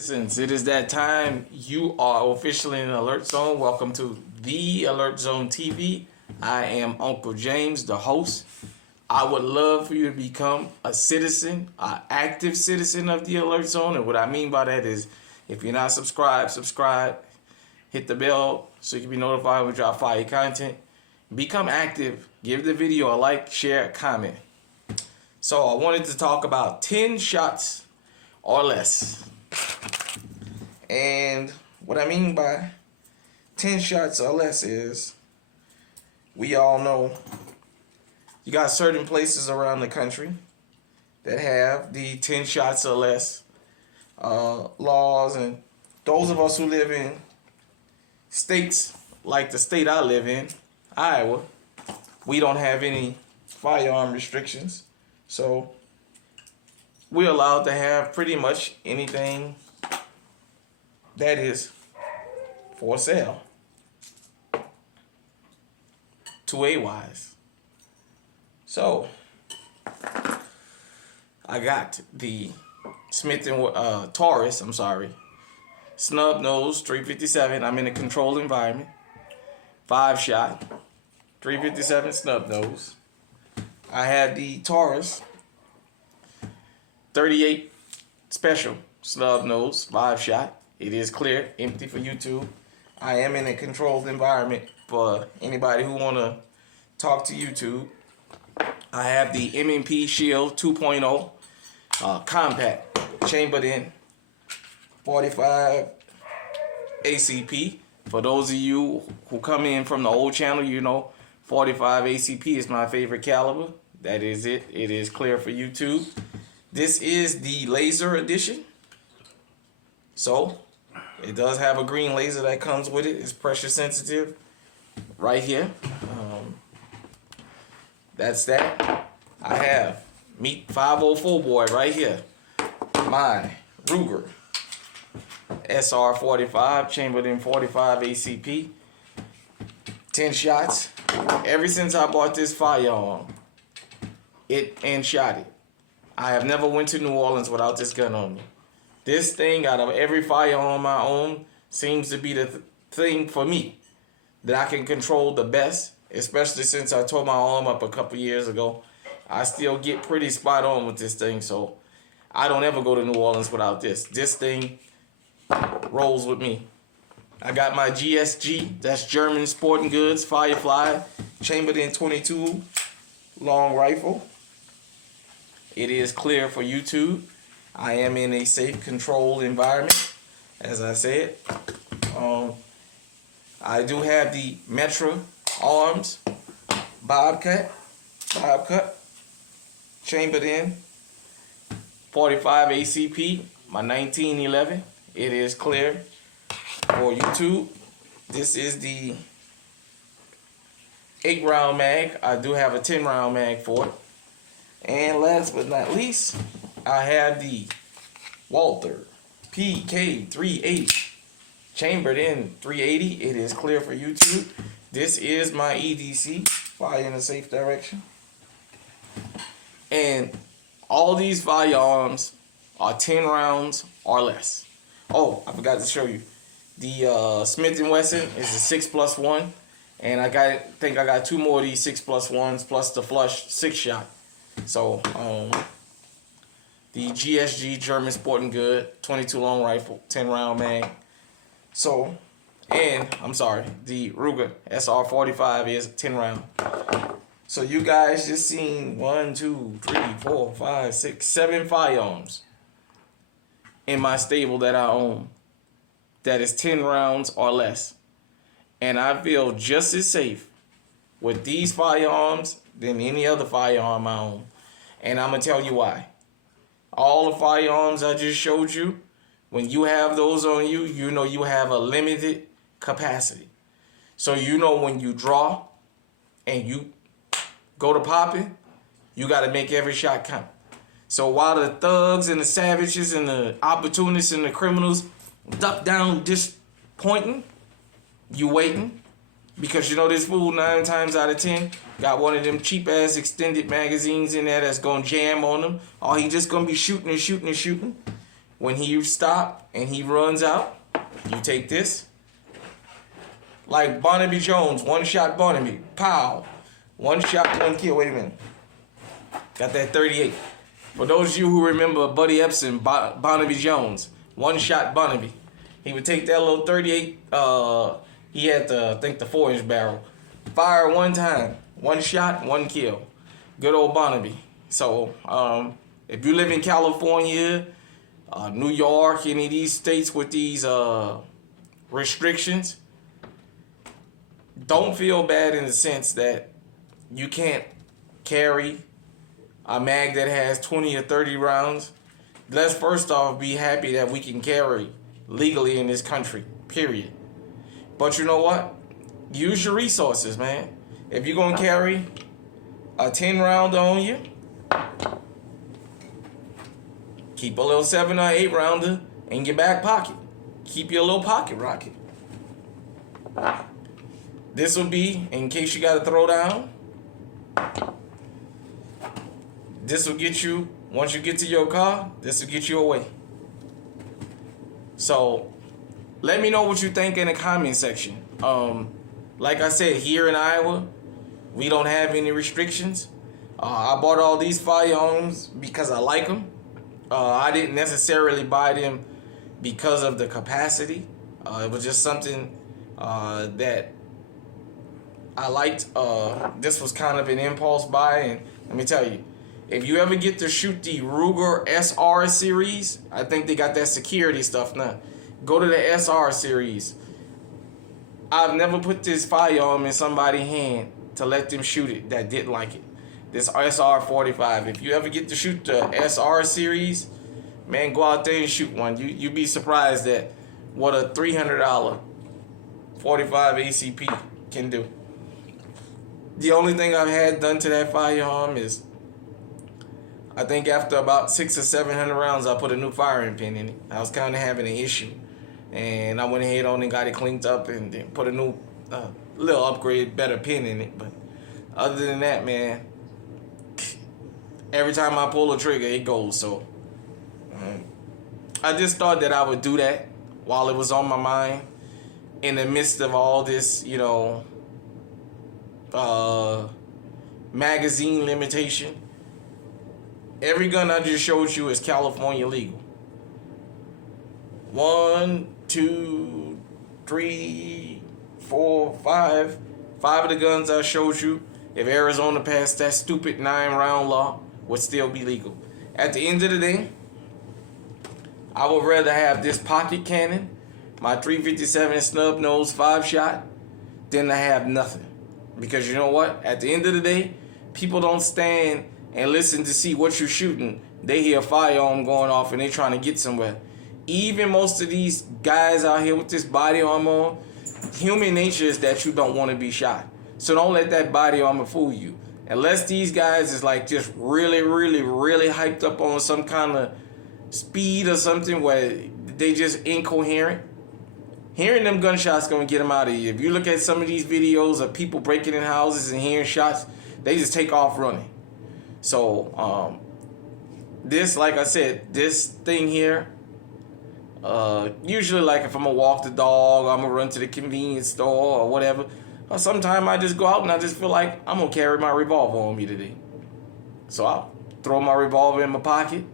Since it is that time, you are officially in Alert Zone. Welcome to the Alert Zone TV. I am Uncle James, the host. I would love for you to become a citizen, an active citizen of the Alert Zone. And what I mean by that is, if you're not subscribed, subscribe. Hit the bell so you can be notified when we drop fire content. Become active. Give the video a like, share, comment. So I wanted to talk about 10 shots or less. And what I mean by 10 shots or less is, we all know you got certain places around the country that have the 10 shots or less laws, and those of us who live in states like the state I live in, Iowa, we don't have any firearm restrictions, so we're allowed to have pretty much anything that is for sale, 2A wise. So I got the Smith and Taurus. Snub nose 357. I'm in a controlled environment. 5-shot, 357 snub nose. I have the Taurus 38 special snub nose 5-shot. It is clear, empty for YouTube. I am in a controlled environment for anybody who want to talk to YouTube. I have the M&P Shield 2.0 compact, chambered in 45 ACP. For those of you who come in from the old channel, you know 45 ACP is my favorite caliber. That is it. It is clear for YouTube. This is the laser edition. So it does have a green laser that comes with it. It's pressure sensitive right here. That's that. I have Meet 504 boy right here. My Ruger SR45, chambered in 45 ACP. 10 shots. Ever since I bought this firearm, and shot it, I have never went to New Orleans without this gun on me. This thing, out of every firearm I own, seems to be the thing for me that I can control the best, especially since I tore my arm up a couple years ago. I still get pretty spot on with this thing, so I don't ever go to New Orleans without this. This thing rolls with me. I got my GSG, that's German Sporting Goods Firefly, chambered in 22 long rifle. It is clear for YouTube. I am in a safe, controlled environment, as I said. I do have the Metro Arms Bobcat, chambered in 45 ACP, my 1911. It is clear for YouTube. This is the 8-round mag. I do have a 10-round mag for it. And last but not least, I have the Walther PK380, chambered in 380. It is clear for YouTube. This is my EDC, fire in a safe direction. And all these firearms are 10 rounds or less. Oh, I forgot to show you. The Smith & Wesson is a 6+1. And I think I got 2 more of these 6+1s plus the flush 6-shot. So, the GSG German Sporting Good 22 long rifle, 10-round mag. So, and I'm sorry, the Ruger SR45 is 10 round. So you guys just seen 1, 2, 3, 4, 5, 6, 7 firearms in my stable that I own that is 10 rounds or less. And I feel just as safe with these firearms than any other firearm I own. And I'm going to tell you why. All the firearms I just showed you, when you have those on you, you know you have a limited capacity. So you know when you draw and you go to popping, you got to make every shot count. So while the thugs and the savages and the opportunists and the criminals duck down just pointing, you waiting. Because you know this fool 9 times out of 10 got one of them cheap ass extended magazines in there that's gonna jam on them. Or he just gonna be shooting and shooting and shooting. when he stop and he runs out, you take this. Like Barnaby Jones, one shot Barnaby, pow. One shot, one kill. Wait a minute. Got that 38. For those of you who remember Buddy Epson, Barnaby Jones, one shot Barnaby. He would take that little 38, he had the, I think the 4-inch barrel. Fire one time, one shot, one kill. Good old Barnaby. So, if you live in California, New York, any of these states with these restrictions, don't feel bad in the sense that you can't carry a mag that has 20 or 30 rounds. Let's first off be happy that we can carry legally in this country, period. But you know what? Use your resources, man. If you're going to carry a 10 round on you, keep a little 7 or 8 rounder in your back pocket. Keep your little pocket rocket. This will be in case you got to throw down. This will get you, once you get to your car, this will get you away. So, let me know what you think in the comment section. Like I said, here in Iowa, we don't have any restrictions. I bought all these firearms because I like them. I didn't necessarily buy them because of the capacity. It was just something that I liked. This was kind of an impulse buy, and let me tell you, if you ever get to shoot the Ruger SR series, I think they got that security stuff now. Go to the SR series. I've never put this firearm in somebody's hand to let them shoot it that didn't like it. This SR-45. If you ever get to shoot the SR series, man, go out there and shoot one. You'd be surprised at what a $300 45 ACP can do. The only thing I've had done to that firearm is, I think after about 600 or 700 rounds, I put a new firing pin in it. I was kind of having an issue, and I went ahead on and got it cleaned up and then put a new, little upgrade, better pin in it. But other than that, man, every time I pull a trigger, it goes. So I just thought that I would do that while it was on my mind in the midst of all this, you know, magazine limitation. Every gun I just showed you is California legal. 1, 2, 3, 4, 5. 5 of the guns I showed you, if Arizona passed that stupid 9-round law, would still be legal. At the end of the day, I would rather have this pocket cannon, my 357 snub nose 5-shot, than to have nothing. Because you know what? At the end of the day, people don't stand and listen to see what you're shooting. They hear a firearm going off and they trying to get somewhere. Even most of these guys out here with this body armor on, human nature is that you don't want to be shot. So don't let that body armor fool you. Unless these guys is like just really, really, really hyped up on some kind of speed or something where they just incoherent. Hearing them gunshots gonna get them out of you. If you look at some of these videos of people breaking in houses and hearing shots, they just take off running. So, this, like I said, this thing here, usually like if I'm gonna walk the dog, I'm gonna run to the convenience store or whatever, or sometimes I just go out and I just feel like I'm gonna carry my revolver on me today. So I'll throw my revolver in my pocket,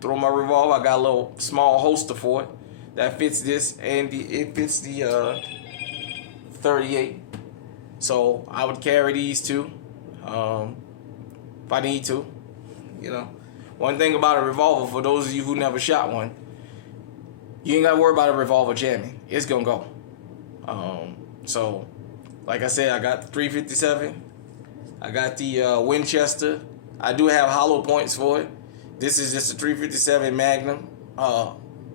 throw my revolver, I got a little small holster for it that fits this, and it fits the 38. So I would carry these two. If I need to, you know. One thing about a revolver, for those of you who never shot one, you ain't got to worry about a revolver jamming. It's going to go. So, like I said, I got the 357. I got the Winchester. I do have hollow points for it. This is just a 357 Magnum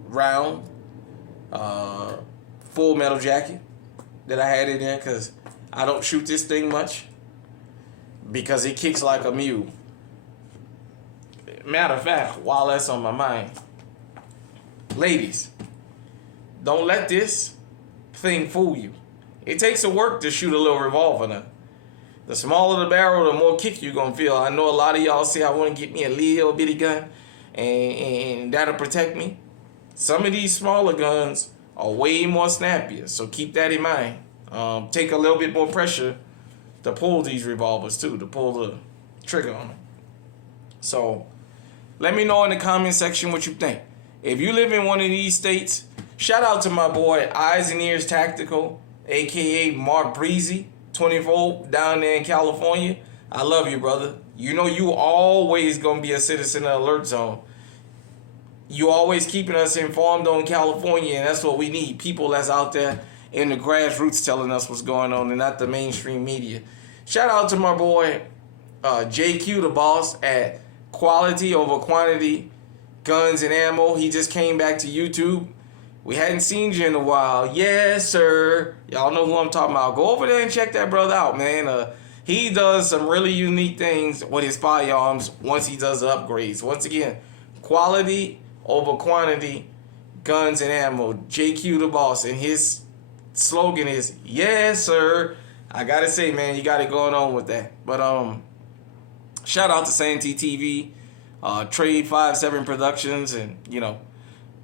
round. Full metal jacket that I had in there because I don't shoot this thing much, because it kicks like a mule. Matter of fact, while that's on my mind, ladies, don't let this thing fool you. It takes some work to shoot a little revolver now. The smaller the barrel, the more kick you're gonna feel. I know a lot of y'all say I want to get me a little bitty gun and that'll protect me. some of these smaller guns are way more snappier. So keep that in mind. Take a little bit more pressure to pull these revolvers too, to pull the trigger on them. So let me know in the comment section what you think. If you live in one of these states, shout out to my boy Eyes and Ears Tactical, aka Mark Breezy, 24 down there in California. I love you, brother. You know you always gonna be a citizen of Alert Zone. You always keeping us informed on California, and that's what we need. People that's out there in the grassroots telling us what's going on and not the mainstream media. Shout out to my boy JQ, the boss at Quality Over Quantity Guns and Ammo. He just came back to YouTube. We hadn't seen you in a while. Yes, sir. Y'all know who I'm talking about. Go over there and check that brother out, man. He does some really unique things with his firearms once he does the upgrades. Once again, Quality Over Quantity Guns and Ammo. JQ, the boss. And his slogan is, yes, sir. I gotta say, man, you got it going on with that. But shout out to Santee TV, Trade 57 Productions, and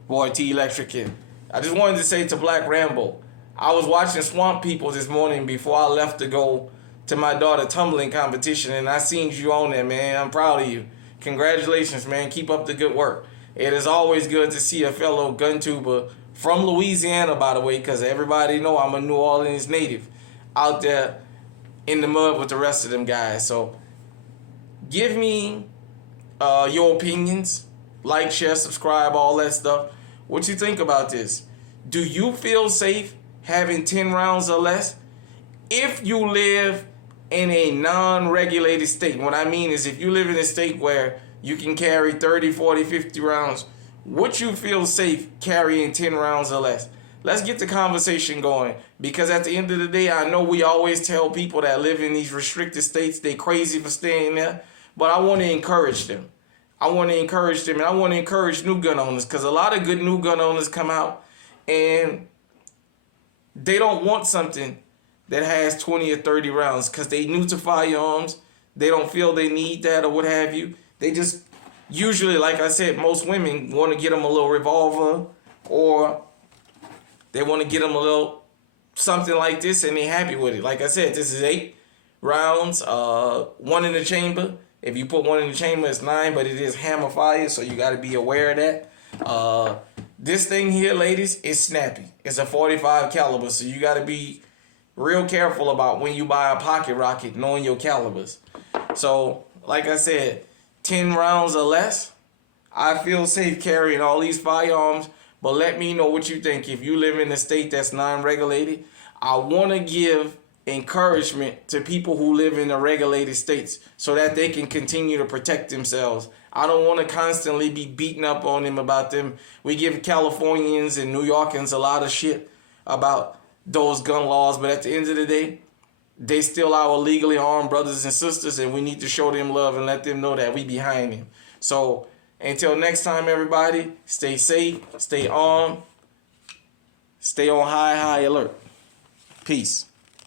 boy T Electric. And I just wanted to say to Black Rambo, I was watching Swamp People this morning before I left to go to my daughter tumbling competition, and I seen you on there, man. I'm proud of you. Congratulations, man. Keep up the good work. It is always good to see a fellow gun tuber from Louisiana, by the way, because everybody know I'm a New Orleans native out there in the mud with the rest of them guys. So give me your opinions. Like, share, subscribe, all that stuff. What you think about this? Do you feel safe having 10 rounds or less? If you live in a non-regulated state, what I mean is if you live in a state where you can carry 30, 40, 50 rounds, would you feel safe carrying 10 rounds or less? Let's get the conversation going, because at the end of the day, I know we always tell people that live in these restricted states they crazy for staying there, but I want to encourage them. I want to encourage them, and I want to encourage new gun owners, because a lot of good new gun owners come out and they don't want something that has 20 or 30 rounds because they new to firearms. They don't feel they need that or what have you. They just usually, like I said, most women want to get them a little revolver, or they want to get them a little something like this, and they're happy with it. Like I said, this is 8 rounds, 1 in the chamber. If you put 1 in the chamber, it's 9, but it is hammer fire, so you got to be aware of that. This thing here, ladies, is snappy. It's a 45 caliber, so you got to be real careful about when you buy a pocket rocket, knowing your calibers. So, like I said, 10 rounds or less, I feel safe carrying all these firearms, but let me know what you think. If you live in a state that's non-regulated, I want to give encouragement to people who live in the regulated states so that they can continue to protect themselves. I don't want to constantly be beating up on them about them. We give Californians and New Yorkers a lot of shit about those gun laws, but at the end of the day, they still our legally armed brothers and sisters, and we need to show them love and let them know that we behind them. So until next time, everybody, stay safe, stay armed, stay on high alert. Peace.